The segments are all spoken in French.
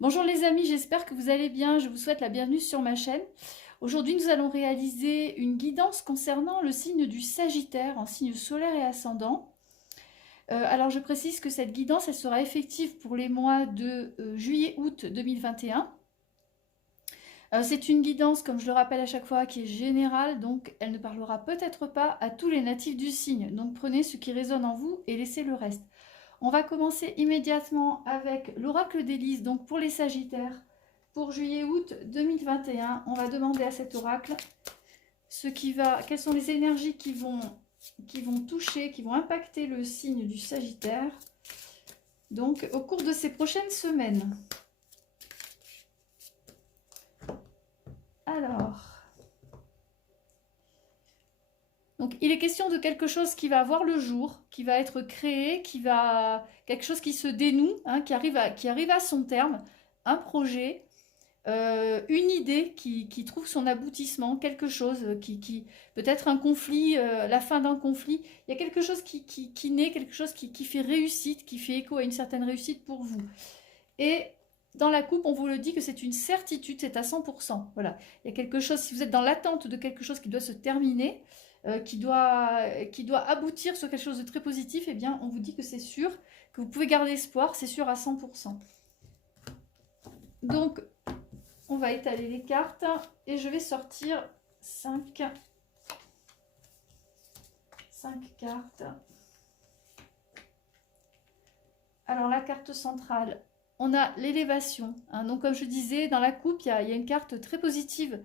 Bonjour les amis, j'espère que vous allez bien. Je vous souhaite la bienvenue sur ma chaîne. Aujourd'hui, nous allons réaliser une guidance concernant le signe du Sagittaire en signe solaire et ascendant. Alors, je précise que cette guidance, elle sera effective pour les mois de juillet-août 2021. C'est une guidance, comme je le rappelle à chaque fois, qui est générale, donc elle ne parlera peut-être pas à tous les natifs du signe. Donc prenez ce qui résonne en vous et laissez le reste. On va commencer immédiatement avec l'oracle d'Élise, donc pour les Sagittaires, pour juillet-août 2021. On va demander à cet oracle quelles sont les énergies qui vont toucher, qui vont impacter le signe du Sagittaire, donc au cours de ces prochaines semaines. Alors, donc il est question de quelque chose qui va voir le jour, qui va être créé, quelque chose qui se dénoue, hein, qui arrive à son terme, un projet, une idée qui trouve son aboutissement, quelque chose peut-être un conflit, la fin d'un conflit. Il y a quelque chose qui naît, quelque chose qui fait réussite, qui fait écho à une certaine réussite pour vous. Et dans la coupe, on vous le dit que c'est une certitude, c'est à 100%. Voilà. Il y a quelque chose, si vous êtes dans l'attente de quelque chose qui doit se terminer, qui doit aboutir sur quelque chose de très positif, eh bien, on vous dit que c'est sûr, que vous pouvez garder espoir, c'est sûr à 100%. Donc, on va étaler les cartes et je vais sortir 5 cartes. Alors, la carte centrale, on a l'élévation. Hein. Donc, comme je disais, dans la coupe, il y a une carte très positive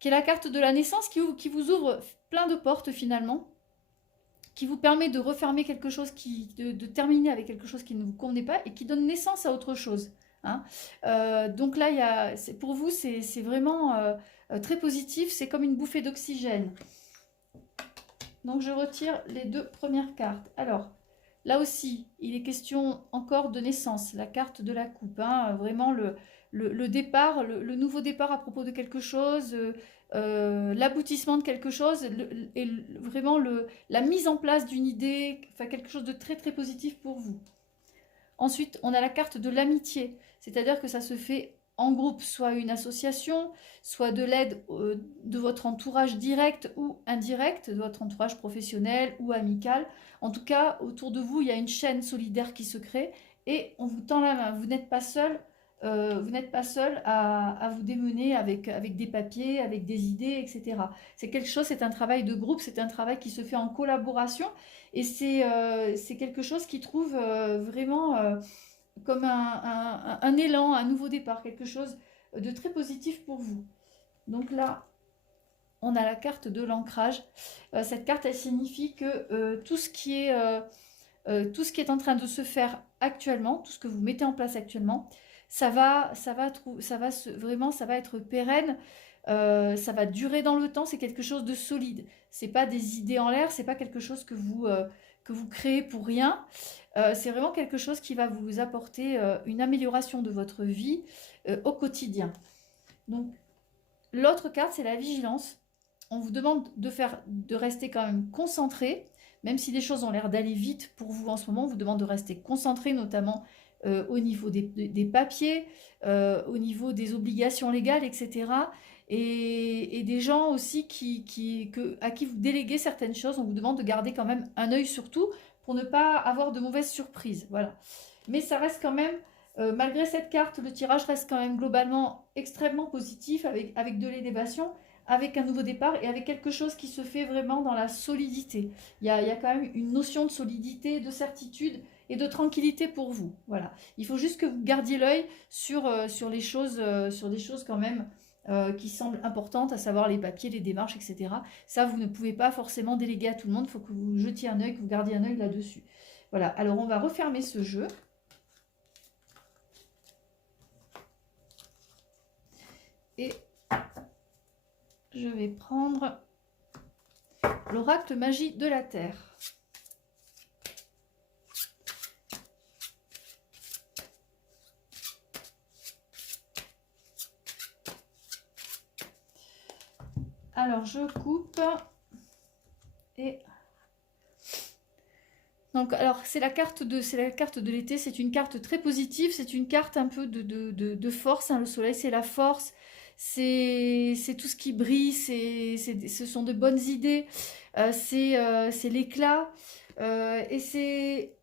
qui est la carte de la naissance qui vous ouvre plein de portes finalement, qui vous permet de refermer quelque chose, de terminer avec quelque chose qui ne vous convenait pas et qui donne naissance à autre chose. Hein. Donc là, pour vous, c'est vraiment très positif, c'est comme une bouffée d'oxygène. Donc je retire les deux premières cartes. Alors, là aussi, il est question encore de naissance, la carte de la coupe. Hein, vraiment le départ, le nouveau départ à propos de quelque chose, l'aboutissement de quelque chose, et vraiment la mise en place d'une idée, enfin quelque chose de très très positif pour vous. Ensuite, on a la carte de l'amitié, c'est-à-dire que ça se fait en groupe, soit une association, soit de l'aide de votre entourage direct ou indirect, de votre entourage professionnel ou amical. En tout cas, autour de vous, il y a une chaîne solidaire qui se crée et on vous tend la main. Vous n'êtes pas seul, à vous démener avec des papiers, avec des idées, etc. C'est quelque chose, c'est un travail de groupe, c'est un travail qui se fait en collaboration et c'est quelque chose qui trouve vraiment comme un élan, un nouveau départ, quelque chose de très positif pour vous. Donc là, on a la carte de l'ancrage. Cette carte, elle signifie que tout ce qui est en train de se faire actuellement, tout ce que vous mettez en place actuellement, ça va être pérenne, ça va durer dans le temps, c'est quelque chose de solide. C'est pas des idées en l'air, c'est pas quelque chose que vous créez pour rien. C'est vraiment quelque chose qui va vous apporter une amélioration de votre vie au quotidien. Donc, l'autre carte, c'est la vigilance. On vous demande de rester quand même concentré, même si les choses ont l'air d'aller vite pour vous en ce moment. On vous demande de rester concentré, notamment au niveau des papiers, au niveau des obligations légales, etc. Et des gens aussi à qui vous déléguez certaines choses. On vous demande de garder quand même un œil sur tout pour ne pas avoir de mauvaises surprises. Voilà. Mais ça reste quand même, malgré cette carte, le tirage reste quand même globalement extrêmement positif avec de l'élévation, avec un nouveau départ et avec quelque chose qui se fait vraiment dans la solidité. Il y a quand même une notion de solidité, de certitude et de tranquillité pour vous. Voilà. Il faut juste que vous gardiez l'œil sur des choses quand même qui semblent importantes, à savoir les papiers, les démarches, etc. Ça, vous ne pouvez pas forcément déléguer à tout le monde. Il faut que vous jetiez un œil, que vous gardiez un œil là-dessus. Voilà. Alors, on va refermer ce jeu. Et je vais prendre l'oracle magie de la Terre. Alors, je coupe et... Donc, alors, c'est la carte de l'été, c'est une carte très positive, c'est une carte un peu de force, hein. Le soleil, c'est la force, c'est tout ce qui brille, ce sont de bonnes idées, c'est l'éclat, et c'est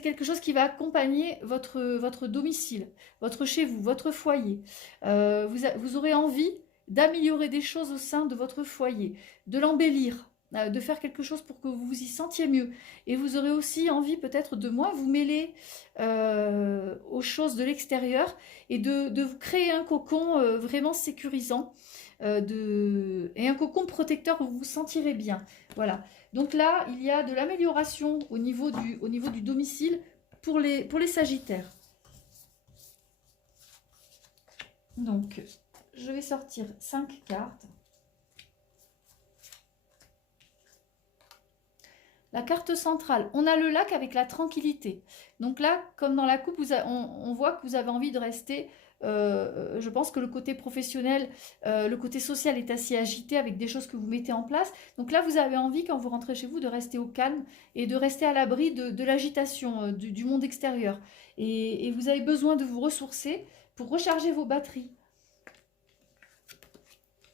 quelque chose qui va accompagner votre domicile, votre chez vous, votre foyer. Vous aurez envie d'améliorer des choses au sein de votre foyer, de l'embellir, de faire quelque chose pour que vous vous y sentiez mieux. Et vous aurez aussi envie peut-être de moins vous mêler aux choses de l'extérieur et de vous créer un cocon vraiment sécurisant et un cocon protecteur où vous vous sentirez bien. Voilà. Donc là, il y a de l'amélioration au niveau du domicile pour les Sagittaires. Donc, je vais sortir 5 cartes. La carte centrale, on a le lac avec la tranquillité. Donc là, comme dans la coupe, on voit que vous avez envie de rester. Je pense que le côté professionnel, le côté social est assez agité avec des choses que vous mettez en place. Donc là, vous avez envie, quand vous rentrez chez vous, de rester au calme et de rester à l'abri de l'agitation du monde extérieur. Et vous avez besoin de vous ressourcer pour recharger vos batteries.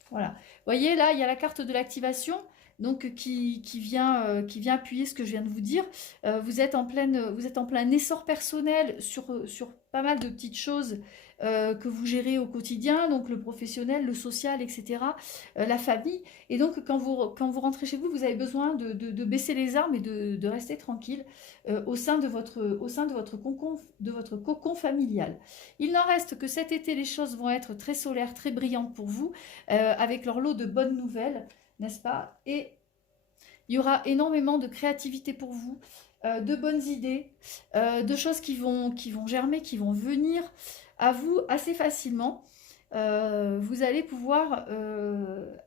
Voilà. Vous voyez, là, il y a la carte de l'activation. Donc, qui vient appuyer ce que je viens de vous dire. Vous êtes en plein essor personnel sur pas mal de petites choses que vous gérez au quotidien, donc le professionnel, le social, etc., la famille. Et donc, quand vous rentrez chez vous, vous avez besoin de baisser les armes et de rester tranquille au sein de votre cocon familial. Il n'en reste que cet été, les choses vont être très solaires, très brillantes pour vous, avec leur lot de bonnes nouvelles, n'est-ce pas? Et il y aura énormément de créativité pour vous, de bonnes idées, de choses qui vont germer, qui vont venir à vous assez facilement. Vous allez pouvoir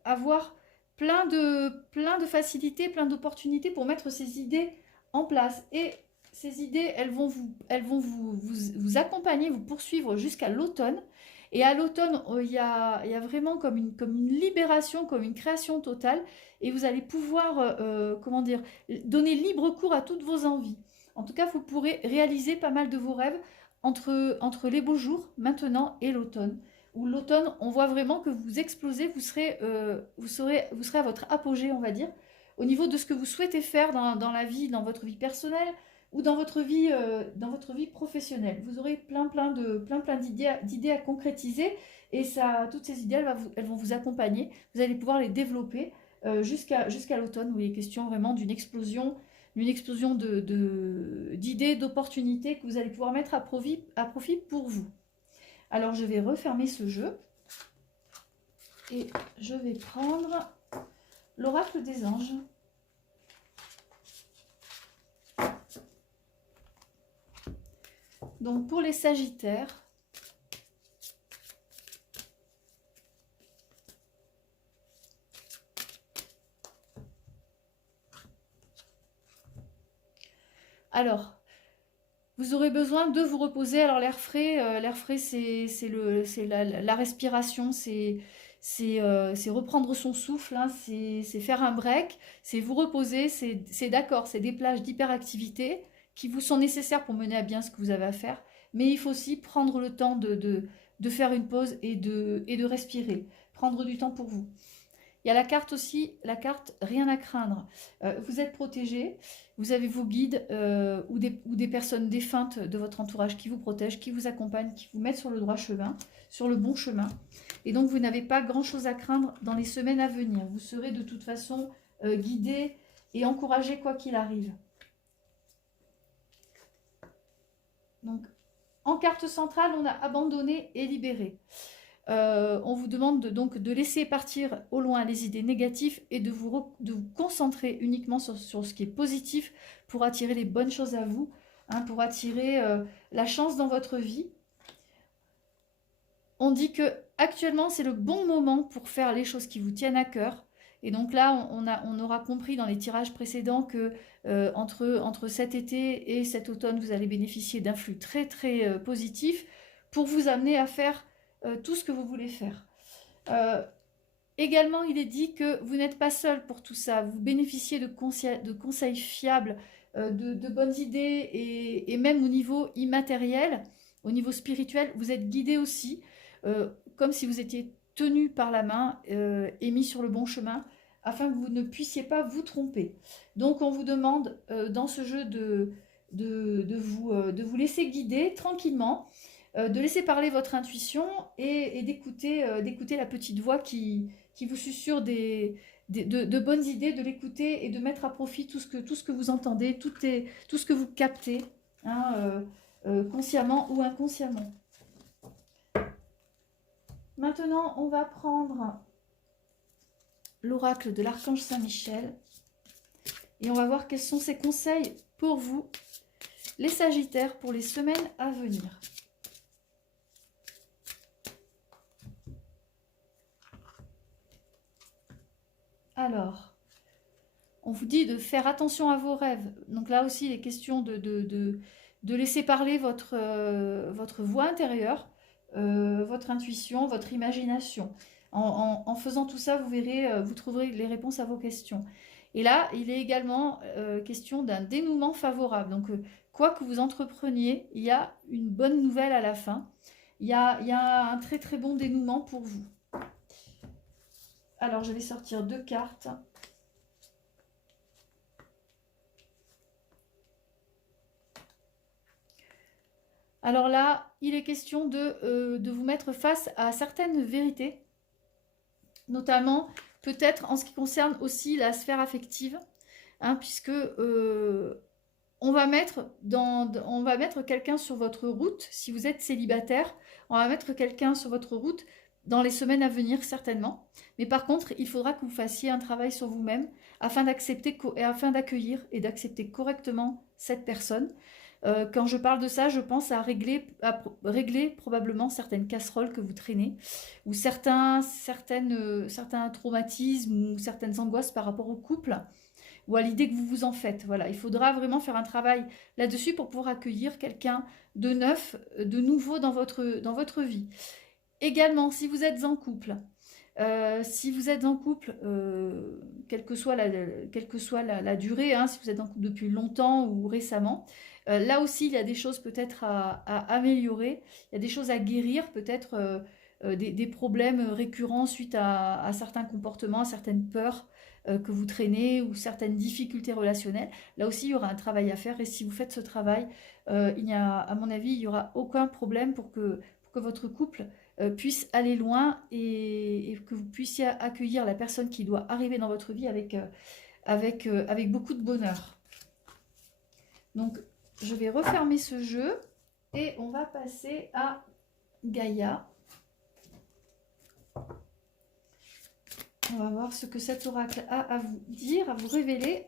avoir plein de facilités, plein d'opportunités pour mettre ces idées en place. Et ces idées, elles vont vous accompagner, vous poursuivre jusqu'à l'automne. Et à l'automne, il y a vraiment comme une libération, comme une création totale. Et vous allez pouvoir, comment dire, donner libre cours à toutes vos envies. En tout cas, vous pourrez réaliser pas mal de vos rêves entre les beaux jours, maintenant, et l'automne. Où l'automne, on voit vraiment que vous explosez, vous serez à votre apogée, on va dire, au niveau de ce que vous souhaitez faire dans la vie, dans votre vie personnelle, ou dans votre vie professionnelle. Vous aurez plein d'idées à concrétiser, et toutes ces idées, elles vont vous accompagner. Vous allez pouvoir les développer jusqu'à l'automne, où il est question vraiment d'une explosion d'idées, d'opportunités que vous allez pouvoir mettre à profit pour vous. Alors, je vais refermer ce jeu et je vais prendre l'oracle des anges. Donc, pour les Sagittaires, alors, vous aurez besoin de vous reposer. Alors, l'air frais, c'est la respiration, c'est reprendre son souffle, hein, c'est faire un break, c'est vous reposer, c'est d'accord, c'est des plages d'hyperactivité qui vous sont nécessaires pour mener à bien ce que vous avez à faire, mais il faut aussi prendre le temps de faire une pause et de respirer, prendre du temps pour vous. Il y a la carte aussi, la carte rien à craindre. Vous êtes protégé, vous avez vos guides ou des personnes défuntes de votre entourage qui vous protègent, qui vous accompagnent, qui vous mettent sur le droit chemin, sur le bon chemin. Et donc, vous n'avez pas grand-chose à craindre dans les semaines à venir. Vous serez de toute façon guidé et encouragé quoi qu'il arrive. Donc, en carte centrale, on a abandonné et libéré. On vous demande donc de laisser partir au loin les idées négatives et de vous concentrer uniquement sur ce qui est positif pour attirer les bonnes choses à vous, hein, pour attirer la chance dans votre vie. On dit que actuellement c'est le bon moment pour faire les choses qui vous tiennent à cœur. Et donc là, on aura compris dans les tirages précédents que entre cet été et cet automne, vous allez bénéficier d'un flux très très positif pour vous amener à faire tout ce que vous voulez faire. Également, il est dit que vous n'êtes pas seul pour tout ça. Vous bénéficiez de conseils fiables, de bonnes idées et même au niveau immatériel, au niveau spirituel, vous êtes guidé aussi, comme si vous étiez tenu par la main et mis sur le bon chemin afin que vous ne puissiez pas vous tromper. Donc, on vous demande dans ce jeu de vous laisser guider tranquillement, de laisser parler votre intuition et d'écouter la petite voix qui vous susurre de bonnes idées, de l'écouter et de mettre à profit tout ce que vous entendez, tout ce que vous captez, hein, consciemment ou inconsciemment. Maintenant, on va prendre l'oracle de l'archange Saint-Michel et on va voir quels sont ses conseils pour vous, les Sagittaires, pour les semaines à venir. Alors, on vous dit de faire attention à vos rêves. Donc là aussi, il est question de laisser parler votre voix intérieure, votre intuition, votre imagination. En faisant tout ça, vous verrez, vous trouverez les réponses à vos questions. Et là, il est également question d'un dénouement favorable. Donc, quoi que vous entrepreniez, il y a une bonne nouvelle à la fin. Il y a un très très bon dénouement pour vous. Alors, je vais sortir 2 cartes. Alors là, il est question de vous mettre face à certaines vérités, notamment peut-être en ce qui concerne aussi la sphère affective, hein, puisque on va mettre quelqu'un sur votre route, si vous êtes célibataire, on va mettre quelqu'un sur votre route dans les semaines à venir certainement. Mais par contre, il faudra que vous fassiez un travail sur vous-même afin d'accueillir et d'accepter correctement cette personne. Quand je parle de ça, je pense à régler probablement certaines casseroles que vous traînez ou certains traumatismes ou certaines angoisses par rapport au couple ou à l'idée que vous vous en faites. Voilà, il faudra vraiment faire un travail là-dessus pour pouvoir accueillir quelqu'un de neuf, de nouveau dans votre vie. Également, si vous êtes en couple, quelle que soit la durée, hein, si vous êtes en couple depuis longtemps ou récemment, là aussi, il y a des choses peut-être à améliorer, il y a des choses à guérir, peut-être des problèmes récurrents suite à certains comportements, à certaines peurs que vous traînez ou certaines difficultés relationnelles. Là aussi, il y aura un travail à faire et si vous faites ce travail, à mon avis, il n'y aura aucun problème pour que votre couple puisse aller loin et que vous puissiez accueillir la personne qui doit arriver dans votre vie avec beaucoup de bonheur. Donc, je vais refermer ce jeu et on va passer à Gaïa. On va voir ce que cet oracle a à vous dire, à vous révéler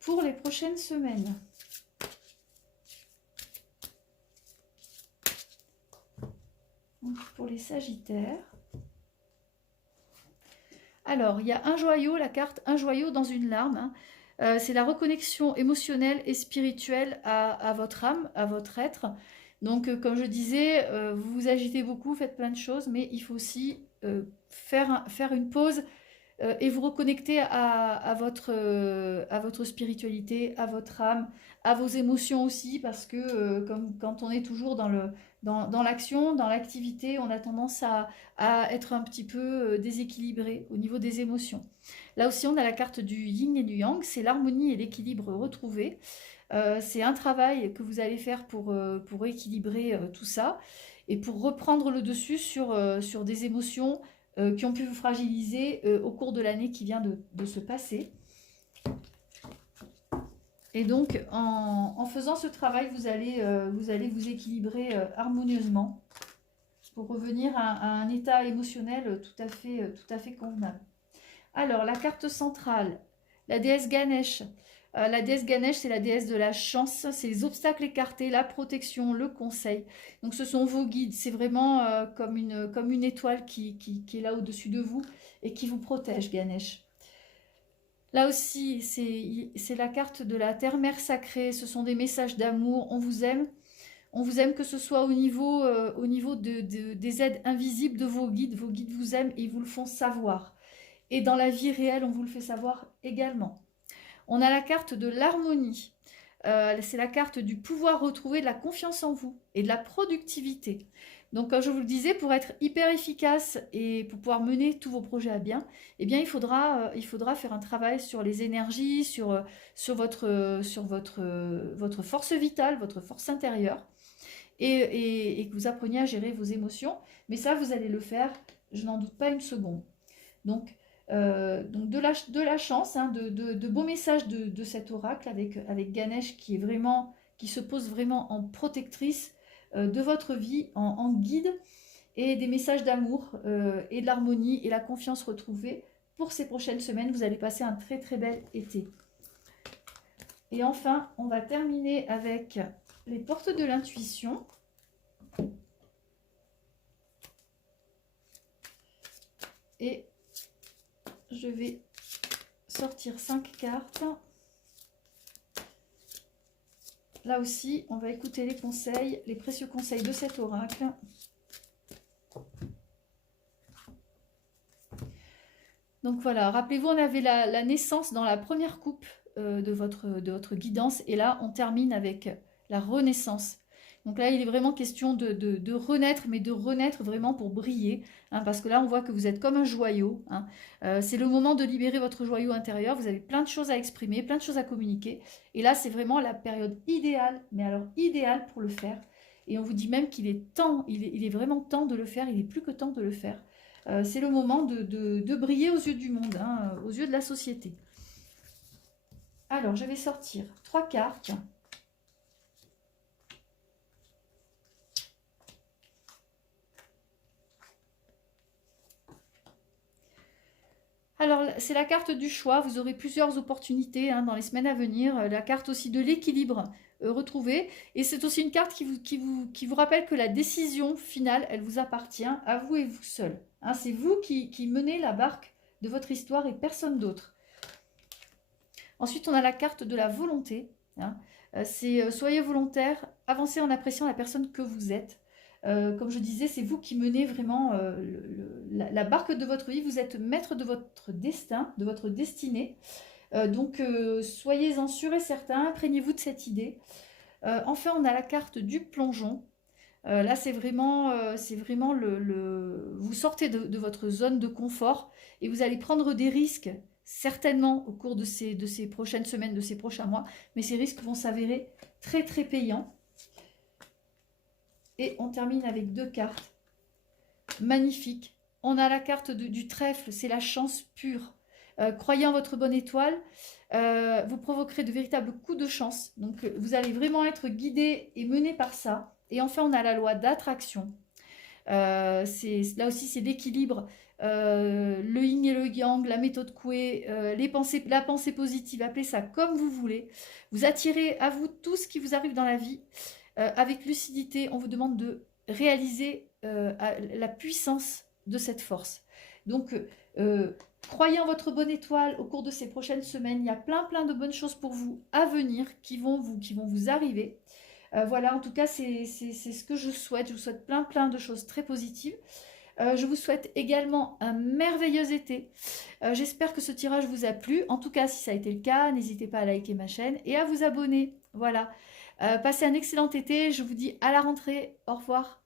pour les prochaines semaines. Donc, pour les Sagittaires. Alors, il y a un joyau, la carte un joyau dans une larme. Hein. C'est la reconnexion émotionnelle et spirituelle à votre âme, à votre être. Donc, comme je disais, vous vous agitez beaucoup, faites plein de choses, mais il faut aussi faire une pause et vous reconnecter à votre spiritualité, à votre âme, à vos émotions aussi, parce que comme quand on est toujours dans l'action, dans l'activité, on a tendance à être un petit peu déséquilibré au niveau des émotions. Là aussi, on a la carte du yin et du yang, c'est l'harmonie et l'équilibre retrouvé. C'est un travail que vous allez faire pour équilibrer tout ça et pour reprendre le dessus sur des émotions qui ont pu vous fragiliser au cours de l'année qui vient de se passer. Et donc, en faisant ce travail, vous allez vous équilibrer harmonieusement pour revenir à un état émotionnel tout à fait convenable. Alors, la carte centrale, la déesse Ganesh. La déesse Ganesh, c'est la déesse de la chance, c'est les obstacles écartés, la protection, le conseil. Donc ce sont vos guides, c'est vraiment comme une étoile qui est là au-dessus de vous et qui vous protège, Ganesh. Là aussi, c'est la carte de la terre-mère sacrée, ce sont des messages d'amour, on vous aime que ce soit au niveau des aides invisibles de vos guides vous aiment et ils vous le font savoir. et dans la vie réelle, on vous le fait savoir également. On a la carte de l'harmonie. C'est la carte du pouvoir retrouvé, de la confiance en vous et de la productivité. Donc, comme je vous le disais, pour être hyper efficace et pour pouvoir mener tous vos projets à bien, eh bien, il faudra faire un travail sur les énergies, votre force vitale, votre force intérieure, et que vous appreniez à gérer vos émotions. Mais ça, vous allez le faire, je n'en doute pas une seconde. Donc de la chance, hein, de beaux messages de cet oracle avec Ganesh qui se pose vraiment en protectrice de votre vie, en guide, et des messages d'amour et de l'harmonie et la confiance retrouvée. Pour ces prochaines semaines, vous allez passer un très très bel été. Et enfin, on va terminer avec les portes de l'intuition. Et je vais sortir 5 cartes. Là aussi, on va écouter les conseils, les précieux conseils de cet oracle. Donc voilà, rappelez-vous, on avait la naissance dans la première coupe de votre guidance. Et là, on termine avec la renaissance. Donc là, il est vraiment question de renaître, mais de renaître vraiment pour briller. Hein, parce que là, on voit que vous êtes comme un joyau. Hein. C'est le moment de libérer votre joyau intérieur. Vous avez plein de choses à exprimer, plein de choses à communiquer. Et là, c'est vraiment la période idéale, mais alors idéale pour le faire. Et on vous dit même qu'il est temps, il est vraiment temps de le faire. Il est plus que temps de le faire. C'est le moment de briller aux yeux du monde, hein, aux yeux de la société. Alors, je vais sortir 3 cartes. Alors, c'est la carte du choix. Vous aurez plusieurs opportunités hein, dans les semaines à venir. La carte aussi de l'équilibre retrouvé. Et c'est aussi une carte qui vous rappelle que la décision finale, elle vous appartient à vous et vous seul. Hein, c'est vous qui menez la barque de votre histoire et personne d'autre. Ensuite, on a la carte de la volonté. Hein. C'est soyez volontaire, avancez en appréciant la personne que vous êtes. Comme je disais, c'est vous qui menez vraiment la barque de votre vie. Vous êtes maître de votre destin, de votre destinée. Donc, soyez-en sûrs et certains. Imprégnez-vous de cette idée. Enfin, on a la carte du plongeon. Là, c'est vraiment vous sortez de votre zone de confort et vous allez prendre des risques, certainement au cours de ces prochaines semaines, de ces prochains mois. Mais ces risques vont s'avérer très, très payants. Et on termine avec 2 cartes magnifiques. On a la carte du trèfle, c'est la chance pure. Croyez en votre bonne étoile, vous provoquerez de véritables coups de chance. Donc, vous allez vraiment être guidé et mené par ça. Et enfin, on a la loi d'attraction. Là aussi, c'est l'équilibre. Le yin et le yang, la méthode Coué, la pensée positive, appelez ça comme vous voulez. Vous attirez à vous tout ce qui vous arrive dans la vie. Avec lucidité, on vous demande de réaliser la puissance de cette force. Donc, croyez en votre bonne étoile au cours de ces prochaines semaines. Il y a plein de bonnes choses pour vous à venir qui vont vous arriver. Voilà, en tout cas, c'est ce que je souhaite. Je vous souhaite plein de choses très positives. Je vous souhaite également un merveilleux été. J'espère que ce tirage vous a plu. En tout cas, si ça a été le cas, n'hésitez pas à liker ma chaîne et à vous abonner. Voilà. Passez un excellent été. Je vous dis à la rentrée. Au revoir.